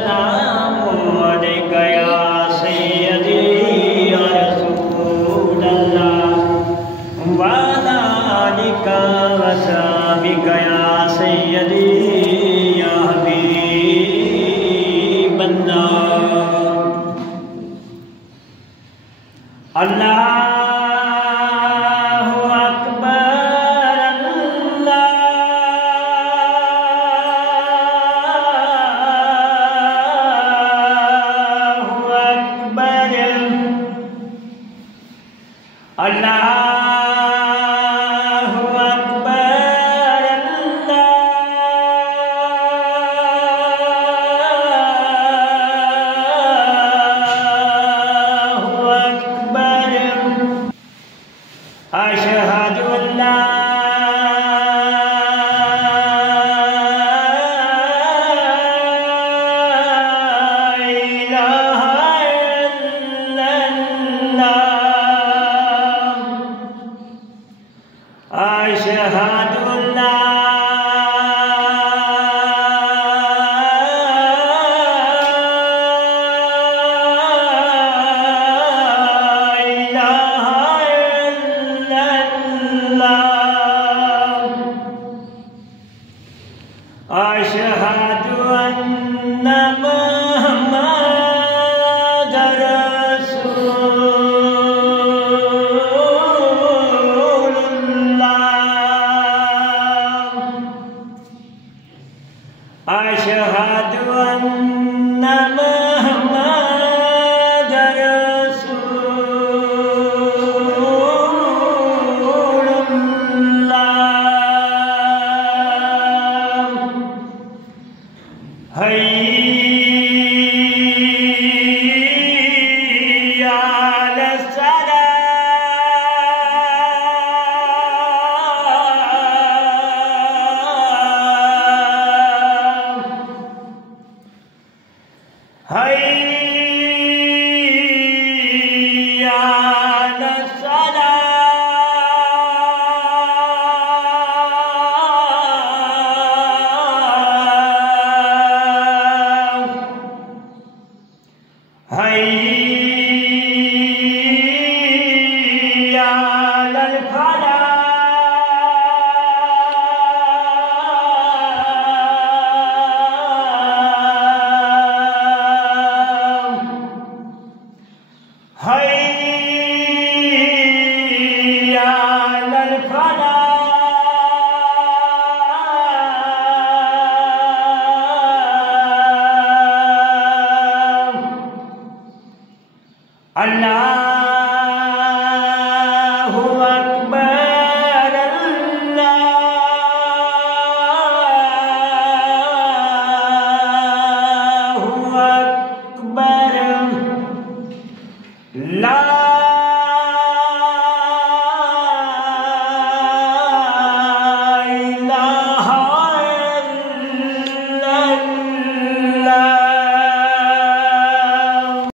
वस्सलाम अलैका या सय्यदी या रसूल अल्लाह व अला आलिका व सहाबिका या सय्यदी या हबीब अल्लाह। अल्लाहु अकबर अल्लाहु अकबर अल्लाहु अकबर अल्लाहु अकबर। अशहदु अल्ला इलाहा इल्लल्लाह। अशहदु अल्ला इलाहा इल्लल्लाह। अशहदु अन्ना मुहम्मदर रसूलुल्लाह। अशहदु अन्ना मुहम्मदर रसूलुल्लाह। हय्या अलस्सलाह हय्या अलस्सलाह हय्या अलफलाह हय्या अलफलाह। अल्लाह